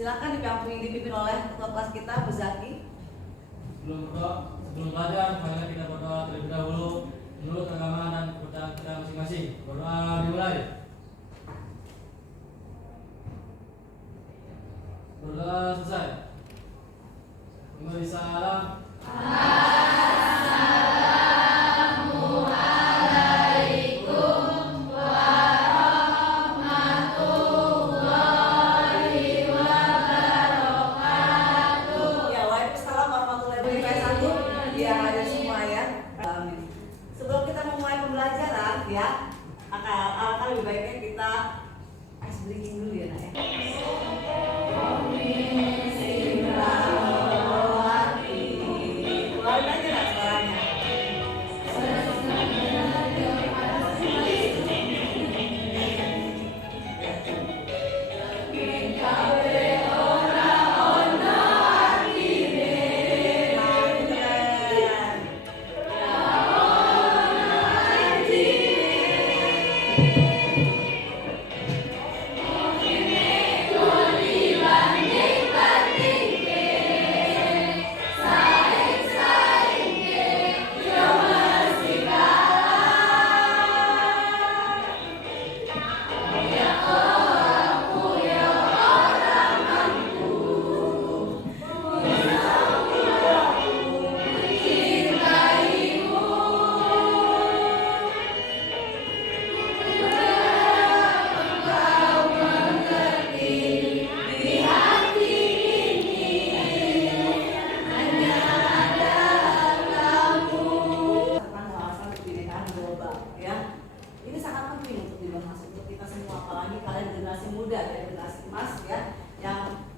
Silakan dipimpin oleh ketua kelas kita, Bu Zaki. Sebelum belajar, marilah kita berdoa terlebih dahulu menurut agama dan kepercayaan kita masing-masing. Berdoa dimulai. Berdoa selesai. Memberi salam. Lebih baiknya kita ice breaking dulu ya, Nak ya. Keluarin aja Nak suaranya.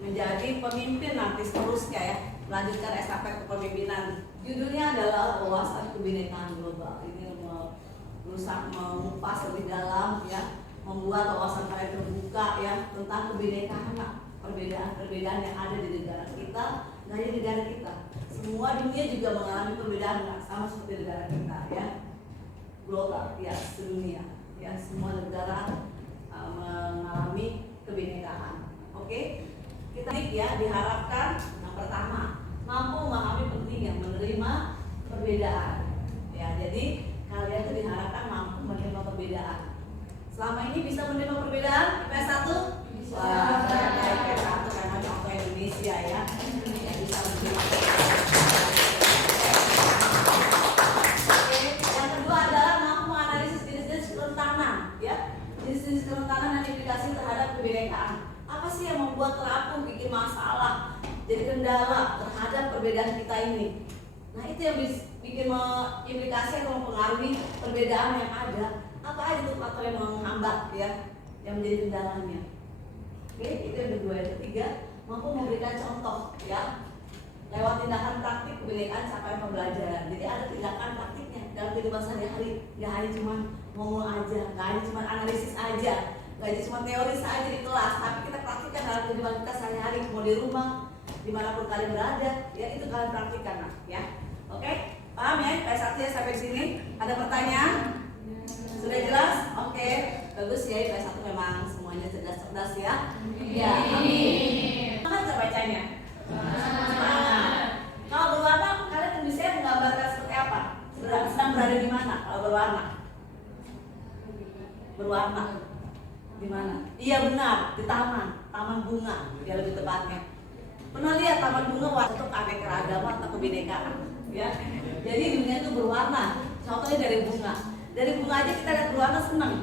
Menjadi pemimpin nanti seterusnya ya, melanjutkan estafet kepemimpinan. Judulnya adalah wawasan kebinekaan global. Ini berusaha mengupas lebih dalam ya, membuat wawasan kalian terbuka ya tentang kebinekaan, perbedaan-perbedaan yang ada di negara kita, nggak hanya di negara kita. Semua dunia juga mengalami perbedaan sama seperti negara kita ya, global ya, sedunia ya, semua negara mengalami kebinekaan. Oke? Kita ya diharapkan yang pertama mampu memahami pentingnya menerima perbedaan ya, jadi kalian itu diharapkan mampu menerima perbedaan. Selama ini bisa menerima perbedaan IPS 1? Bisa. IPS 1 memang contoh Indonesia ya, bisa menerima perbedaan. Oke, yang kedua adalah mampu menganalisis jenis-jenis kerentanan ya, jenis-jenis kerentanan dan implikasi terhadap kebinekaan. Apa sih yang membuat terapung, bikin masalah, jadi kendala terhadap perbedaan kita ini? Nah itu yang bikin implikasi atau mempengaruhi perbedaan yang ada. Apa aja itu faktor yang menghambat ya, yang menjadi kendalanya? Oke, itu yang kedua. Yang ketiga, mampu memberikan contoh ya, lewat tindakan praktik kebinekaan capaian pembelajaran. Jadi ada tindakan praktiknya dalam kehidupan sehari-hari, nggak hanya cuma ngomong aja, nggak hanya cuma analisis aja, gak cuma teori saja di kelas, tapi kita praktikkan dalam kehidupan kita sehari-hari, mau di rumah, dimanapun kalian berada, ya itu kalian praktikkan, nah, ya. Oke, paham ya? IPS 1 ya sampai sini. Ada pertanyaan? Sudah jelas? Oke, bagus ya, IPS 1 memang semuanya cerdas-cerdas ya. Ya. Semangat gak bacanya? Semangat. Kalau berwarna, kalian bisa menggambarkan seperti apa? Sedang berada di mana kalau berwarna? Berwarna. Di mana? Iya benar, di taman bunga ya lebih tepatnya. Pernah lihat taman bunga waktu itu keanekaragaman atau kebinekaan ya. Jadi dunia itu berwarna. Contohnya dari bunga. Dari bunga aja kita lihat berwarna senang.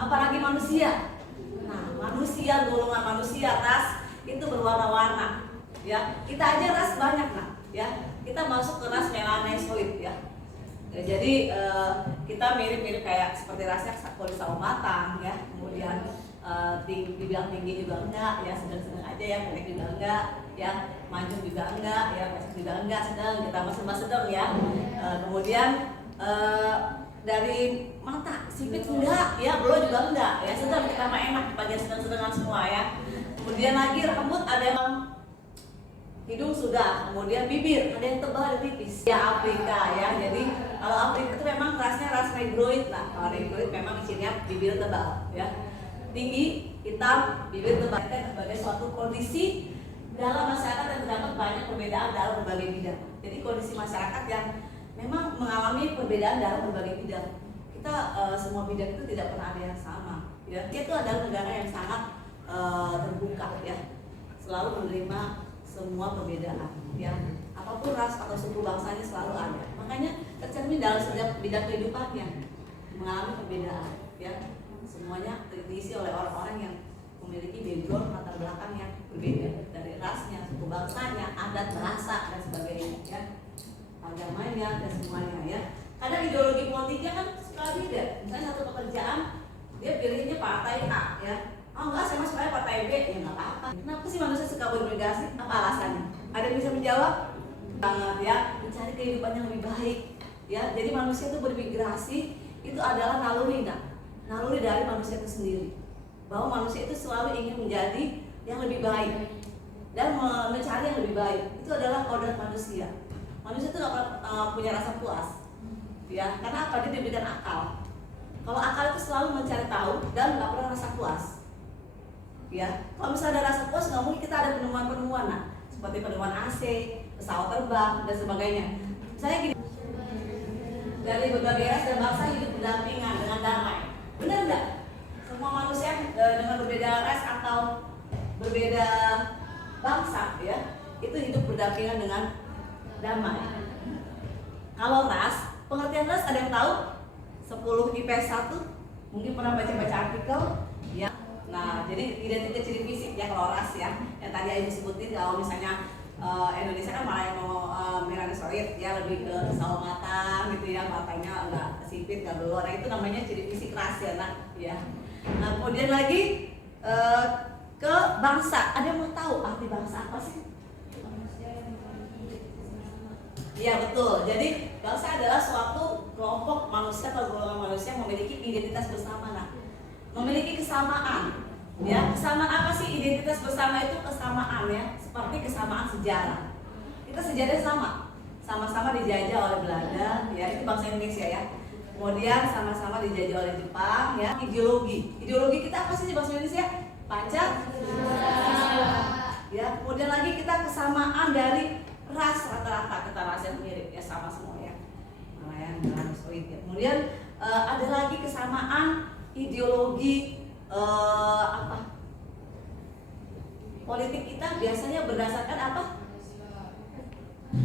Apalagi manusia. Nah, manusia, golongan manusia ras itu berwarna-warna. Ya, kita aja ras banyak nah, ya. Kita masuk ke ras melanosoid ya. Ya, jadi kita mirip-mirip kayak seperti rasnya kulit sawo matang ya, kemudian dibilang tinggi juga enggak ya, sedang-sedang aja ya, pendek juga enggak ya, mancung juga enggak ya, besok juga enggak, sedang, kita masih sedang ya. Kemudian dari mata sipit enggak ya, belo juga enggak ya, sedang, kita mah enak bagian sedang-sedangan semua ya. Kemudian lagi rambut ada yang hidung sudah, kemudian bibir ada yang tebal ada tipis ya, Afrika ya. Jadi kalau Afrika itu memang rasnya ras negroid lah. Kalau negroid memang isinya bibir tebal ya, tinggi, hitam, bibir tebal, sebagai suatu kondisi dalam masyarakat yang terdapat banyak perbedaan dalam berbagai bidang. Jadi kondisi masyarakat yang memang mengalami perbedaan dalam berbagai bidang. Kita semua bidang itu tidak pernah ada yang sama. Ya, itu adalah negara yang sangat terbuka, ya, selalu menerima semua perbedaan. Ya, apapun ras atau suku bangsanya selalu ada. Makanya tercermin dalam setiap bidang kehidupannya mengalami perbedaan. Ya, semuanya diisi oleh orang-orang yang memiliki background latar belakang yang berbeda, dari rasnya, suku bangsanya, adat, bahasa dan sebagainya, ya, agamanya dan semuanya, ya. Karena ideologi politiknya kan suka beda. Misalnya satu pekerjaan dia pilihnya partai A, ya. Oh enggak, saya masuk partai B, ya nggak apa-apa. Kenapa sih manusia suka bermigrasi? Apa alasannya? Ada yang bisa menjawab? Banget, ya, mencari kehidupan yang lebih baik, ya. Jadi manusia itu bermigrasi itu adalah naluri dari manusia itu sendiri. Bahwa manusia itu selalu ingin menjadi yang lebih baik dan mencari yang lebih baik. Itu adalah kodrat manusia. Manusia itu nggak punya rasa puas, ya, karena apa? Dia diberikan akal. Kalau akal itu selalu mencari tahu dan nggak pernah rasa puas, ya. Kalau misalnya ada rasa puas, nggak mungkin kita ada penemuan-penemuan, seperti penemuan AC, pesawat terbang dan sebagainya. Saya gini, dari berbagai ras dan bangsa hidup berdampingan dengan damai. Benar nggak? Semua manusia dengan berbeda ras atau berbeda bangsa, ya, itu hidup berdampingan dengan damai. Kalau ras, pengertian ras ada yang tahu? 10 IPS 1, mungkin pernah baca-baca artikel, ya. Nah, jadi identitas ciri fisik, ya, kalau ras, ya, yang tadi Ayu sebutin. Kalau misalnya Indonesia kan malah yang mau melanosoid, ya, lebih ke sawo matang gitu, ya, matanya enggak sipit, enggak belur. Nah, itu namanya ciri fisik ras, ya, ya. Nah, kemudian lagi ke bangsa. Ada yang mau tahu arti bangsa apa sih? Iya, betul. Jadi bangsa adalah suatu kelompok manusia atau golongan manusia yang memiliki identitas bersama, memiliki kesamaan. Ya, kesamaan apa sih identitas bersama itu? Kesamaan, ya, seperti kesamaan sejarah. Kita sejarah sama-sama dijajah oleh Belanda, ya, itu bangsa Indonesia, ya. Kemudian sama-sama dijajah oleh Jepang, ya. Ideologi kita apa sih di bangsa Indonesia? Pancasila. Ya, kemudian lagi kita kesamaan dari ras, rata-rata kita ras yang mirip, ya, sama semua, ya. Malayan, Melanosoid, ya. Kemudian ada lagi kesamaan ideologi politik kita biasanya berdasarkan apa?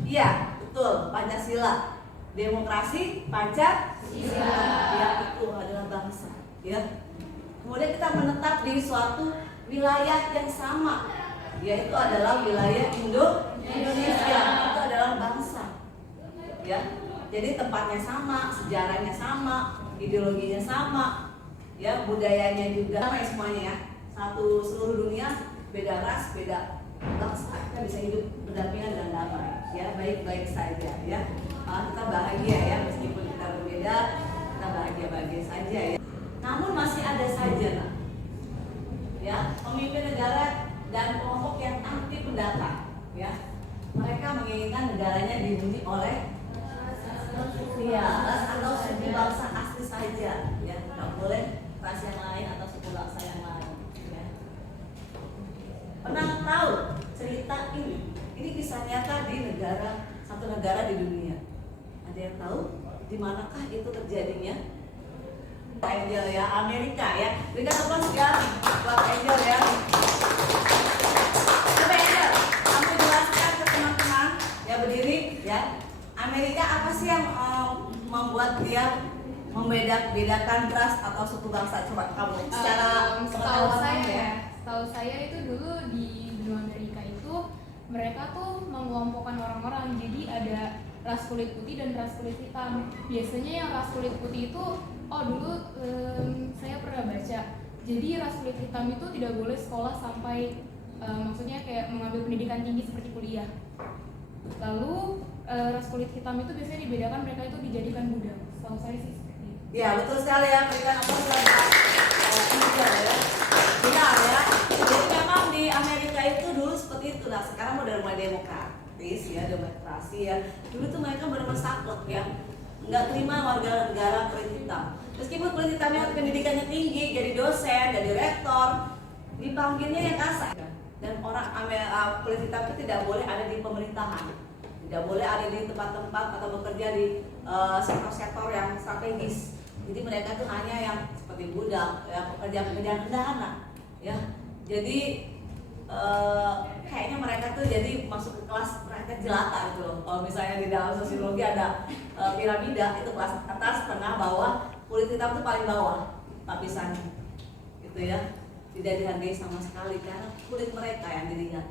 Iya, betul, Pancasila. Demokrasi, Pancasila, ya, itu adalah bangsa, ya. Kemudian kita menetap di suatu wilayah yang sama, yaitu adalah wilayah Indonesia. Itu adalah bangsa, ya. Jadi tempatnya sama, sejarahnya sama, ideologinya sama, ya, budayanya juga sama, ya, semuanya, ya. Satu seluruh dunia, beda ras, beda bangsa, kita bisa hidup berdampingan dengan damai, ya, baik-baik saja, ya. Kita bahagia, ya, meskipun kita berbeda, kita bahagia-bahagia saja, ya. Namun masih ada saja, ya, pemimpin negara dan kelompok yang anti pendatang, ya. Mereka menginginkan negaranya dihuni oleh, ya, ras atau suku bangsa asli saja, ya, tidak boleh ras yang lain atau suku bangsa yang lain, ya. Pernah tahu cerita ini? Ini kisah nyata di satu negara di dunia. Ada yang tahu di manakah itu terjadinya? Angel, ya, Amerika, ya. Berikan aplaus, ya, buat Angel, ya. Coba Angel, kamu jelaskan ke teman-teman, ya, berdiri, ya. Amerika apa sih yang membuat dia membedakan ras atau suku bangsa? Coba kamu secara setahu saya itu dulu di benua Amerika itu mereka tuh mengelompokkan orang-orang, jadi ada ras kulit putih dan ras kulit hitam. Biasanya yang ras kulit putih itu, dulu saya pernah baca, jadi ras kulit hitam itu tidak boleh sekolah sampai maksudnya kayak mengambil pendidikan tinggi seperti kuliah. Lalu ras kulit hitam itu biasanya dibedakan, mereka itu dijadikan budak. Setahu saya sih seperti itu. Ya, betul sekali, ya. Berikan aplaus buat Angel, ya. Benar, ya. Jadi memang di Amerika itu dulu seperti itu. Nah, sekarang udah mulai demokratis, ya, demokrasi, ya. Dulu tuh mereka benar-benar saklek, ya, nggak terima warga negara kulit hitam. Meskipun kulit hitamnya pendidikannya tinggi, jadi dosen, jadi rektor, dipanggilnya yang kasar. Dan orang kulit hitam itu tidak boleh ada di pemerintahan, tidak boleh ada di tempat-tempat atau bekerja di sektor-sektor yang strategis. Jadi mereka tuh hanya yang seperti budak, ya, pekerjaan-pekerjaan rendahan, ya. Jadi kayaknya mereka tuh jadi masuk ke kelas rakyat jelata gitu loh. Kalau misalnya di dalam sosiologi ada piramida, itu kelas atas, tengah, bawah. Kulit hitam itu paling bawah lapisannya, gitu ya. Tidak dihargai sama sekali karena kulit mereka yang dilihat.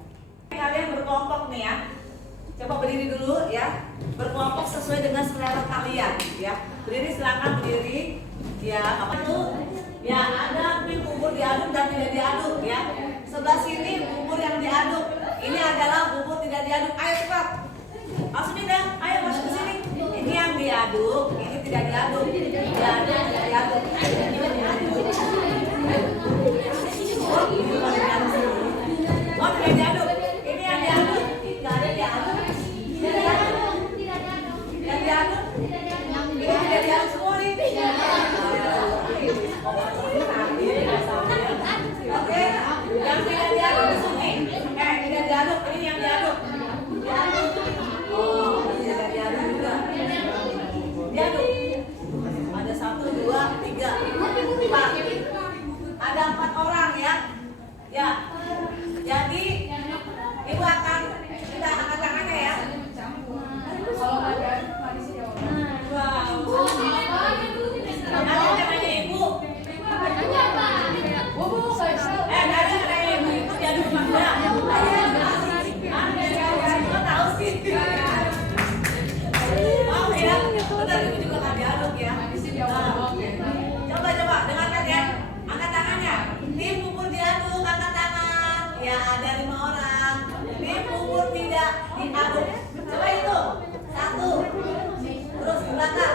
Kalian berkelompok nih ya. Coba berdiri dulu ya. Berkelompok sesuai dengan selera kalian ya. Berdiri, silakan berdiri. Ya, apa itu? Ya, ada bubur diaduk dan tidak diaduk ya. Sebelah sini bubur yang diaduk. Ini adalah bubur tidak diaduk. Ayo cepat. Masukin ya. Ayo masuk ke sini. Ini yang diaduk, ini tidak diaduk. Diaduk, tidak diaduk. Ini diaduk. Oh, tidak diaduk. Ini yang diaduk. Tidak ada diaduk. Tidak diaduk. Yang diaduk. Ini tidak diaduk semua nih. Oke, yang tidak diaduk di sini. Tidak diaduk. Ini yang diaduk. Diaduk. Oh, tidak diaduk juga. Diaduk. Ada 1, 2, 3, 4. Ada 4 orang ya. Ya. Jadi ibu akan kita angkat tangannya ya. Kalau ada wow. Ada namanya ibu. Ada namanya ibu itu diaduk juga. Kok tahu sih? Mau ya? Benar ibu juga nggak diaduk ya. Coba dengarkan ya. Angkat tangannya. Tim bubur diaduk, angkat tangan. Ya ada 5 orang. Tim bubur tidak diaduk. Coba itu. 1. Terus ke belakang.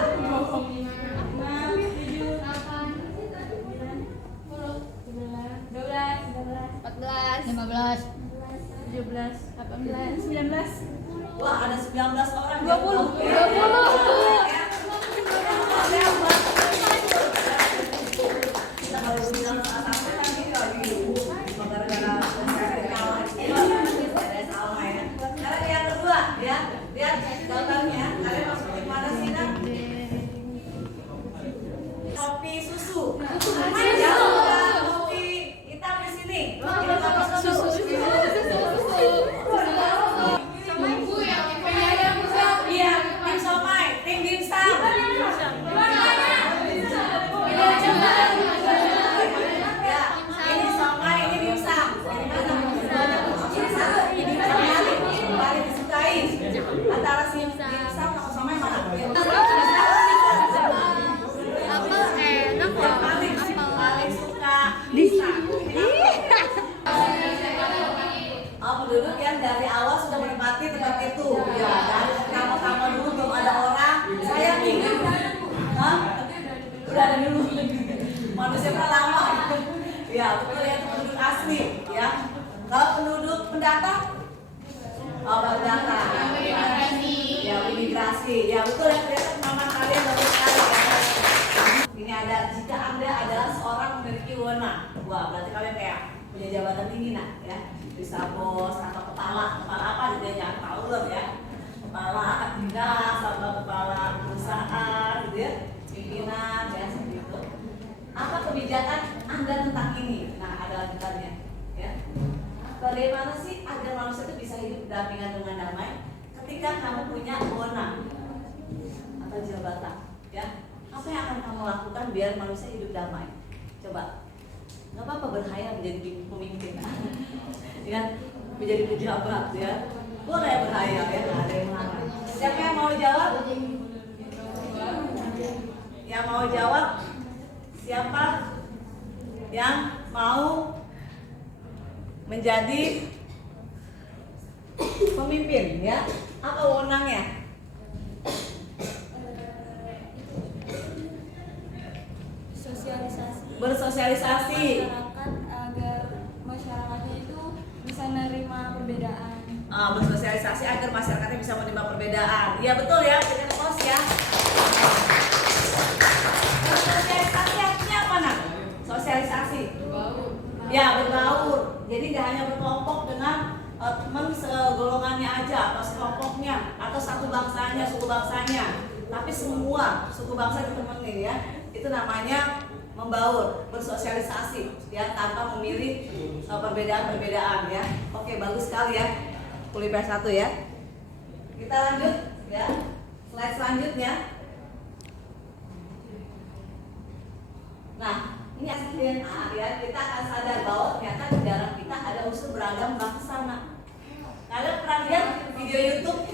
19. Wah, ada 19 orang. 20. Kita baru bilang satu lagi gara-gara sama ya. Sekarang yang kedua ya. Lihat gambarnya. Kalian masukin mana sih nak? Kopi susu. Ya, kopi hitam di sini. Ini kopi susu. Iya, tim somai, tim dimsum. Ya, ini somai, ini dimsum. Ini paling disukai. Antara si dimsum sama somai mana? Paling suka dimsum. Penduduk yang dari awal sudah menempati tempat itu. Ya, dari pertama-tama dulu belum ada orang. Saya bingung. Hah? Udah ada dulu. Manusia lama. Ya, betul ya, penduduk asli. Ya, kalau penduduk pendatang, baru datang. Ya, imigrasi. Ya, betul ya, ternyata nama kalian bagus sekali. Ya. Ini ada, jika Anda adalah seorang memiliki wewenang. Wah, berarti kalian kayak punya jabatan tinggi nak, ya. Bisa bos atau kepala apa gitu ya, jangan tahu loh ya, kepala dinas atau kepala perusahaan gitu ya, pimpinan ya seperti itu. Apa kebijakan Anda tentang ini? Nah, ada lanjutannya ya. Bagaimana sih agar manusia itu bisa hidup berdampingan dengan damai ketika kamu punya wewenang atau jabatan ya? Apa yang akan kamu lakukan biar manusia hidup damai? Coba. Nggak apa-apa berhayal menjadi pemimpin ya, menjadi pejabat ya, boleh berhayal ya, nggak ada yang melarang. Siapa yang mau jawab? Yang mau jawab siapa yang mau menjadi pemimpin ya? Apa wewenangnya? Bersosialisasi masyarakat agar masyarakatnya itu bisa menerima perbedaan. Bersosialisasi agar masyarakatnya bisa menerima perbedaan. Iya betul ya, berikan aplaus ya. Bersosialisasi artinya apa nak? Sosialisasi. Ya berbaur. Jadi tidak hanya berkelompok dengan teman segolongannya aja atau sekelompoknya atau satu bangsanya, suku bangsanya, tapi semua suku bangsa ditemenin ya. Itu namanya membaur, bersosialisasi ya, tanpa memilih perbedaan-perbedaan ya. Oke, bagus sekali ya. Kuliah 1 ya. Kita lanjut ya. Slide selanjutnya. Nah, ini hasil DNA ya. Kita akan sadar bahwa ternyata di dalam kita ada unsur beragam bangsa. Nah, kalian pernah lihat video YouTube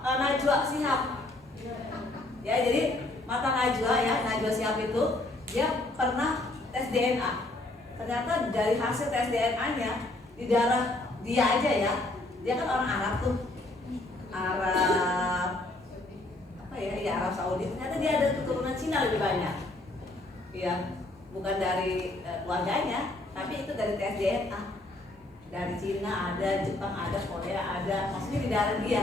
Najwa Shihab? Ya, jadi mata Najwa ya, Najwa Shihab itu dia pernah tes DNA. Ternyata dari hasil tes DNA-nya di darah dia aja ya, dia kan orang Arab tuh, Arab apa ya, ya Arab Saudi. Ternyata dia ada keturunan Cina lebih banyak. Ya, bukan dari keluarganya, tapi itu dari tes DNA. Dari Cina ada, Jepang ada, Korea ada, maksudnya di darah dia.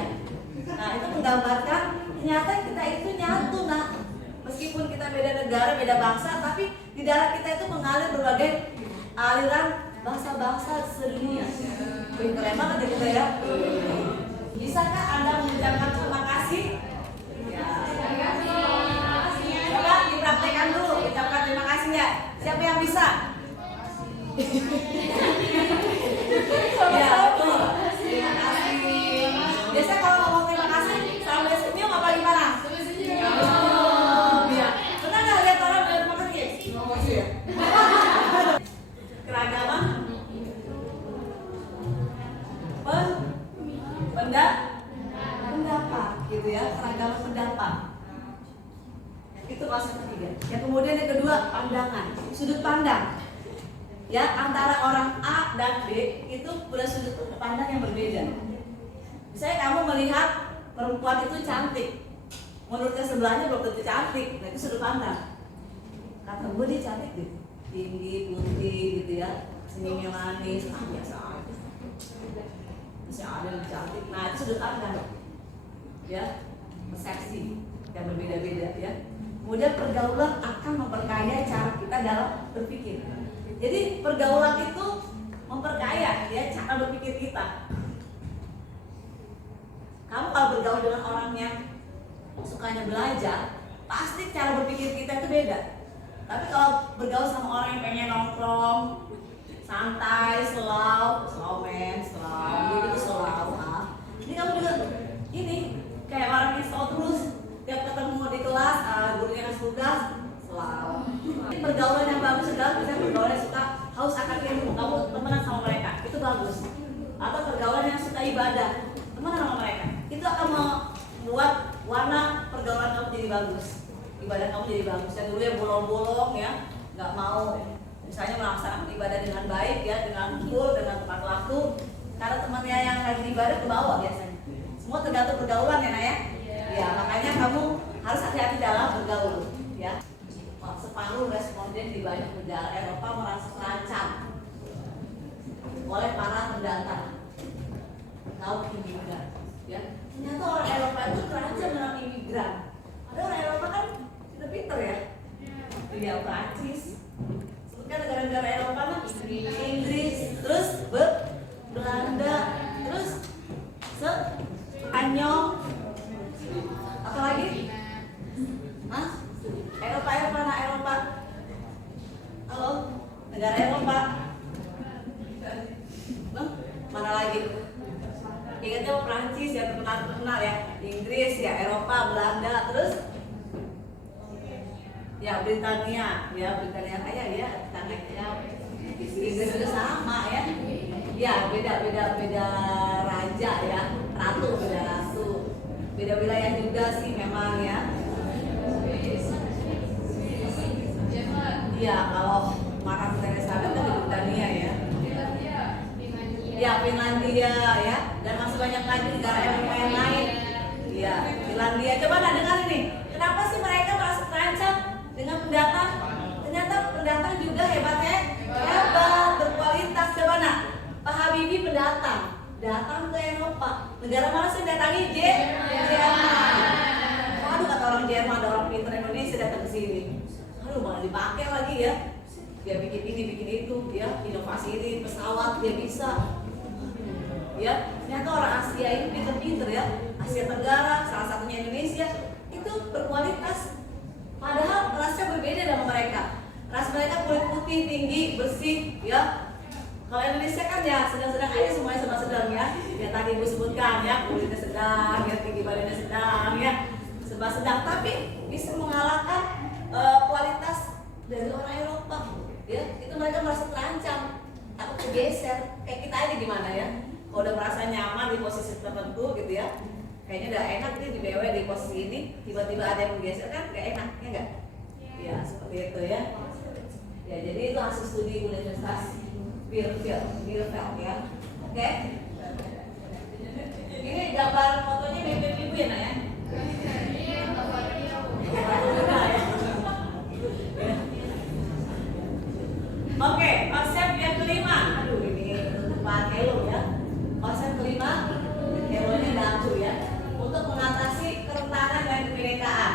Nah, itu menggambarkan ternyata kita itu nyatu, nah. Meskipun kita beda negara, beda bangsa, tapi di darah kita itu mengalir berbagai aliran bangsa-bangsa sedunia. Wih, keren banget ya kita ya. Bisakah Anda mengucapkan terima kasih? Ya. Coba dipraktekkan dulu, ucapkan terima kasih ya. Siapa yang bisa? Ya, betul. Terima kasih. Biasanya kalau ngomong terima kasih sambil senyum apa gimana? Keragaman pendapat gitu ya, keragaman pendapat itu konsep ketiga. Yang kemudian yang kedua, pandangan, sudut pandang ya, antara orang A dan B itu punya sudut pandang yang berbeda. Misalnya kamu melihat perempuan itu cantik, menurut yang sebelahnya belum tentu cantik, nah itu sudut pandang. Kata gue dia cantik deh, tinggi, putih gitu ya, senyumnya manis, biasa aja. Masih ada yang cantik, nah itu sudut pandang ya, persepsi yang berbeda-beda ya. Kemudian pergaulan akan memperkaya cara kita dalam berpikir. Jadi pergaulan itu memperkaya ya cara berpikir kita. Kamu kalau bergaul dengan orang yang sukanya belajar, pasti cara berpikir kita itu beda. Tapi kalau bergaul sama orang yang pengen nongkrong, santai, slow man, gitu slow. Ini kamu juga ini kayak orang yang slow terus, tiap ketemu di kelas, gurunya ngasih tugas, slow. Ini pergaulan yang bagus adalah misalnya pergaulan yang suka haus akan ilmu, kamu temenan sama mereka, itu bagus. Atau pergaulan yang suka ibadah, temenan sama mereka, itu akan membuat warna pergaulan kamu jadi bagus. Ibadah kamu jadi bagus. Yang dulu yang bolong-bolong ya, nggak mau misalnya melaksanakan ibadah dengan baik ya, dengan full, dengan tepat waktu, karena temannya yang lagi ibadah ke bawah biasanya. Semua tergantung pergaulan ya, Nak ya. Ya, makanya kamu harus hati-hati dalam bergaul ya. Separuh responden di banyak negara Eropa merasa terancam oleh para pendatang kaum imigran ya. Ternyata orang Eropa itu terancam dengan imigran. Ada orang Eropa kan pinter ya, dia Prancis, sebutkan negara-negara Eropa lah, Inggris, terus Belanda, terus Spanyol, apa lagi? Hah? Eropa, nah Eropa. Halo, negara Eropa. Mana lagi? Ingatnya Prancis yang terkenal ya, Inggris ya, Eropa, Belanda, terus ya Britania kaya ya, Inggris juga sama ya. Ya beda raja ya, ratu, beda wilayah juga sih memang ya. Iya, kalau Ratu Elizabeth kan di Britania ya. Ya Finlandia ya, dan masih banyak lagi negara Eropa yang lain. Iya, Finlandia. Coba dengar ini, kenapa sih mereka merasa terancam dengan pendatang? Ternyata pendatang juga hebatnya, hebat, berkualitas. Coba nak, Pak Habibie pendatang, datang ke Eropa. Negara mana sih datangi? Jerman. Aduh, kata orang Jerman, ada orang pintar Indonesia datang ke sini. Aduh, malah dipakai lagi ya. Dia bikin ini, bikin itu, dia inovasi ini, pesawat dia bisa. ya. Ternyata orang Asia ini pinter-pinter ya. Asia Tenggara, salah satunya Indonesia, itu berkualitas. Padahal rasnya berbeda dengan mereka. Ras mereka kulit putih, tinggi, bersih, ya. Kalau Indonesia kan ya sedang-sedang aja, semuanya sedang ya. Ya tadi Ibu sebutkan ya, kulitnya sedang, ya tinggi badannya sedang, ya serba sedang. Tapi bisa mengalahkan kualitas dari orang Eropa, ya. Itu mereka merasa terancam, takut kegeser. Kayak kita aja gimana ya? Kalau udah merasa nyaman di posisi tertentu gitu ya, kayaknya udah enak nih di BW di posisi ini, tiba-tiba ada yang menggeser kan gak enak, ya enggak? Ya seperti itu ya. Ya jadi itu hasil studi Universitas Bielefeld ya. Oke. Ini gambar fotonya mirip ibu ya nak ya? Oke, konsep yang kelima. Aduh ini Pak Kelo ya. Konsep kelima, Kelonya dacu ya. Untuk mengatasi kerentanan dan kebinekaan,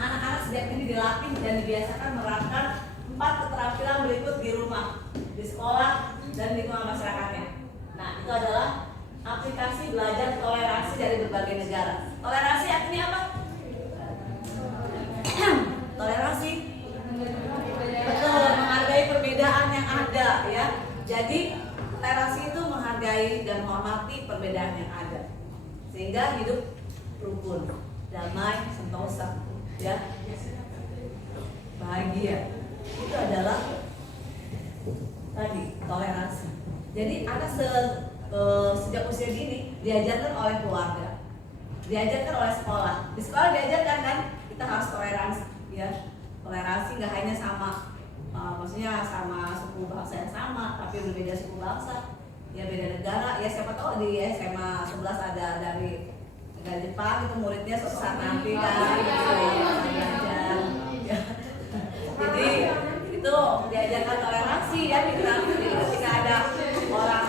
anak-anak sejak ini dilatih dan dibiasakan menerapkan 4 keterampilan berikut di rumah, di sekolah, dan di lingkungan masyarakatnya. Nah, itu adalah aplikasi belajar toleransi dari berbagai negara. Toleransi artinya apa? Toleransi, betul, menghargai perbedaan yang ada ya. Jadi toleransi itu menghargai dan menghormati perbedaan yang ada, sehingga hidup rukun, damai, sentosa, ya, bahagia. Itu adalah tadi toleransi. Jadi anak sejak usia dini diajarkan oleh keluarga, diajarkan oleh sekolah. Di sekolah diajarkan kan kita harus toleransi, ya. Toleransi nggak hanya sama, maksudnya sama suku bangsa yang sama, tapi berbeda suku bangsa, ya beda negara. Ya siapa tahu di SMA 11 ada dari negara Jepang, itu muridnya suatu saat nanti kan, belajar. Ya. Jadi itu diajarkan toleransi ya, ketika ada orang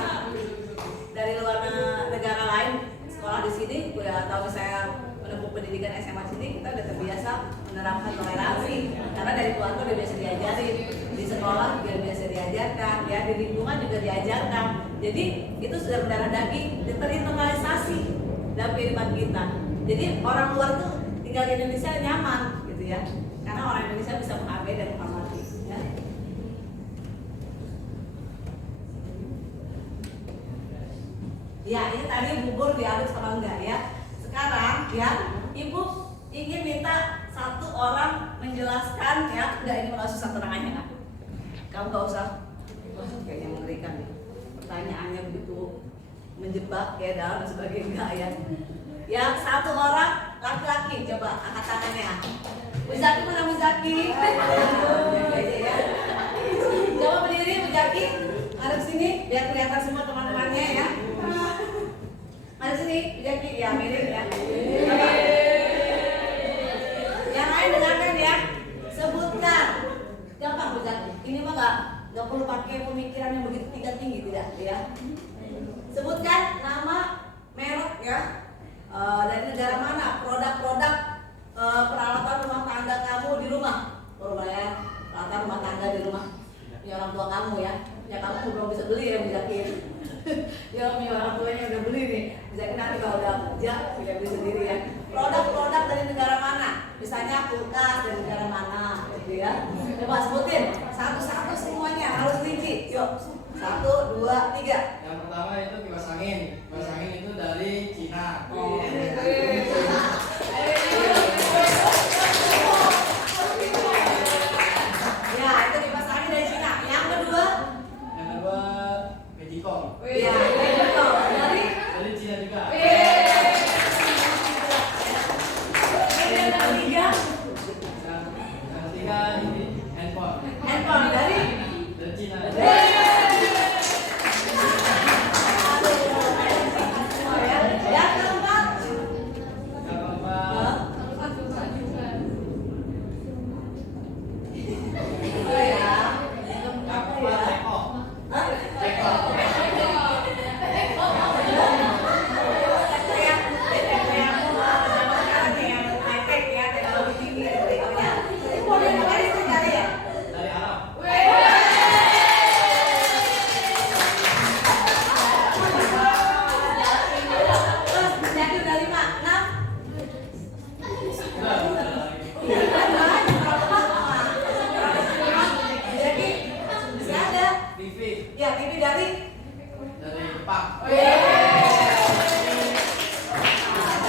dari luar negara lain sekolah di sini, atau misalnya menempuh pendidikan SMA sini, kita udah terbiasa menerapkan toleransi karena dari keluarga udah biasa diajari, di sekolah juga biasa diajarkan, ya di lingkungan juga diajarkan. Jadi itu sudah mendarah daging, terinternalisasi dalam kehidupan kita. Jadi orang luar tuh tinggal di Indonesia nyaman gitu ya, karena orang Indonesia bisa menghargai dan menghormati. Ya. Ya, ini tadi bubur diaduk sama enggak ya. Sekarang ya, Ibu ingin minta satu orang menjelaskan ya. Enggak, ini nggak susah tenangannya kan? Kamu nggak usah. Wah, kayaknya mengerikan nih. Pertanyaannya begitu menjebak ya, dalam dan sebagainya enggak ya. Ya, satu orang laki-laki, coba angkat tangannya. Muzaki mana Muzaki? Ya. Coba berdiri Muzaki, hadap sini biar kelihatan semua teman-temannya ya. Hadap sini Muzaki, ya miring ya. Coba. Yang lain dengarkan ya. Sebutkan. Gampang Muzaki. Ini mah nggak perlu pakai pemikiran yang begitu tinggi tidak ya. Sebutkan nama, merek ya. Dari negara mana, produk-produk peralatan rumah tangga kamu di rumah, ya, peralatan rumah tangga di rumah, ya orang tua kamu ya kamu belum bisa beli ya Muzaki. Ya orang tuanya udah beli nih, Muzaki nanti kalau udah kerja bisa beli sendiri ya. Produk-produk dari negara mana, misalnya kulkas dari negara mana, gitu ya. Coba sebutin satu-satu semuanya, harus rinci. Yuk, 1, 2, 3. Yang pertama itu kipas angin. Kipas angin itu dari Cina. Oh. Ya, itu kipas angin dari Cina. Yang kedua? Yang kedua Magicom. Ya, itu Dari Cina juga. Yang ketiga? Yang ketiga ini handphone.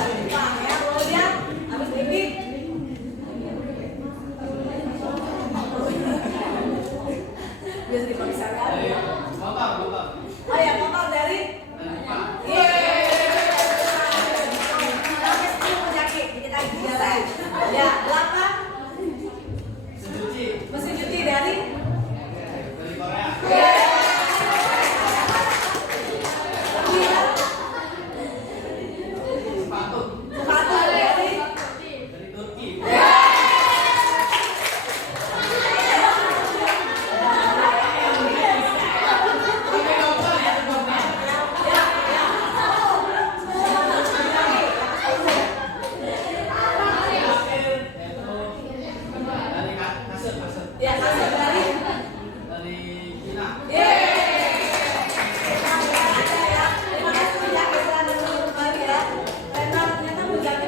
Jepang ya, kemudian habis ini biasa dipakai kan? Bapak. Oh ya, total dari ya, 8 mesin cuci dari Korea. 9 Sepatu sepatu dari Turki. Dari kasut. ya kasih dari Dari Cina. Terima kasih menjaga selalu kembali ya. Karena ternyata menjaga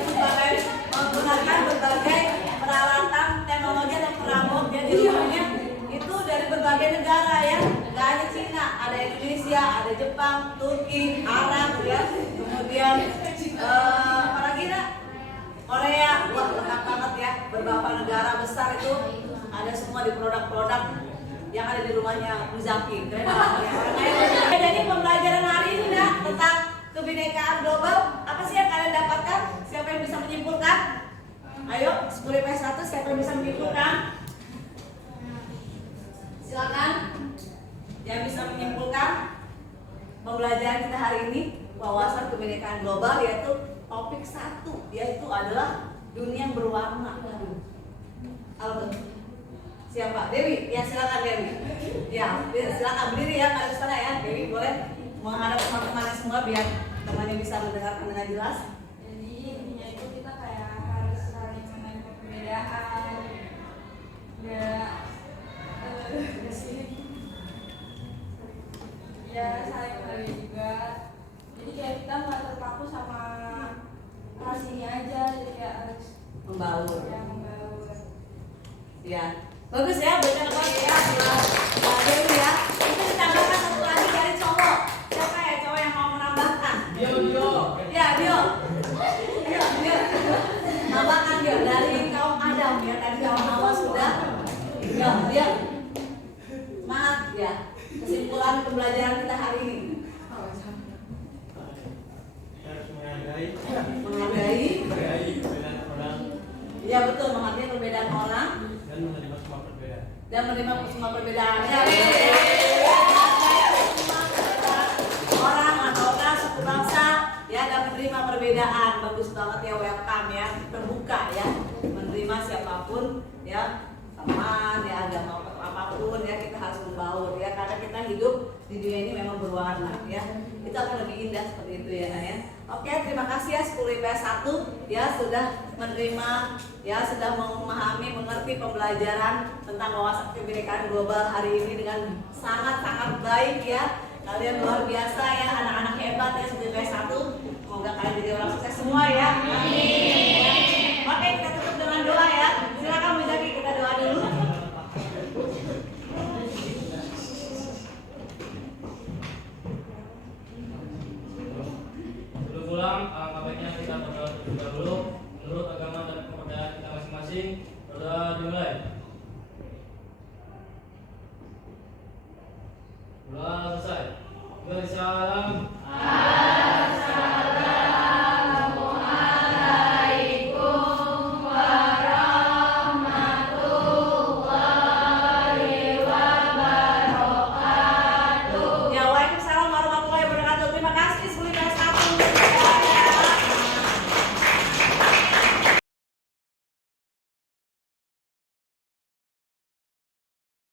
menggunakan berbagai peralatan teknologi dan perabot ya di rumahnya itu dari berbagai negara ya. Gak hanya Cina, ada Indonesia, ada Jepang, Turki, Arab ya. Kemudian apa lagi nak? Korea, wah lengkap banget ya. Beberapa negara besar itu ada semua di produk-produk yang ada di rumahnya Muzaki. Keren banget ya. Jadi pembelajaran hari ini nak tentang kebinekaan global, apa sih yang kalian dapatkan? Siapa yang bisa menyimpulkan? Ayo, 10 IPS 1 siapa yang bisa menyimpulkan? Silakan. Yang bisa menyimpulkan pembelajaran kita hari ini wawasan kebinekaan global yaitu topik 1 yaitu adalah dunia yang berwarna. Apa? Siapa? Dewi. Ya silakan Dewi. Ya silakan berdiri ya pada sana ya. Dewi boleh menghadap teman-teman semua biar temannya bisa mendengarkan dengan jelas. Jadi intinya itu kita kayak harus saling mengenai perbedaan, ya saling menghargai juga. Jadi kayak kita nggak terpaku sama ras ini aja, jadi kayak harus Membaur. yang membaur. Ya. Bagus ya, baca lagi ya. Dewi ya. Itu ditambahkan satu lagi dari cowok. Siapa ya cowok yang mau menambahkan? Dio. Ya, Dio. Dio. Tambahkan Dio dari kaum Adam ya. Tadi kaum Hawa sudah. Dia. Semangat ya. Kesimpulan pembelajaran kita hari ini. Harus menghargai perbedaan orang Ya betul, menghargai perbedaan orang dan menerima semua perbedaan. dan menerima semua perbedaan. Ya, orang atau ras, suku bangsa ya dan menerima perbedaan. Bagus banget ya, welcome ya, terbuka ya, menerima siapapun ya, teman ya, agama apapun ya, kita harus membaur ya, karena kita hidup di dunia ini memang berwarna ya, itu akan lebih indah seperti itu ya Nak ya. Oke, terima kasih ya 10 IPS 1 ya sudah menerima ya, sudah memahami, mengerti pembelajaran tentang wawasan kebinekaan global hari ini dengan sangat-sangat baik ya. Kalian luar biasa ya, anak-anak hebat ya 10 IPS 1. Semoga kalian jadi orang sukses semua ya. Amin. Oke, kita tutup dengan doa ya. Silakan Muzaki, kita doa dulu. Sebelum pulang, alangkah baiknya kita berdoa terlebih dahulu menurut agama dan kepercayaan kita masing-masing. Berdoa dimulai. Doa selesai. Waalaikumsalam.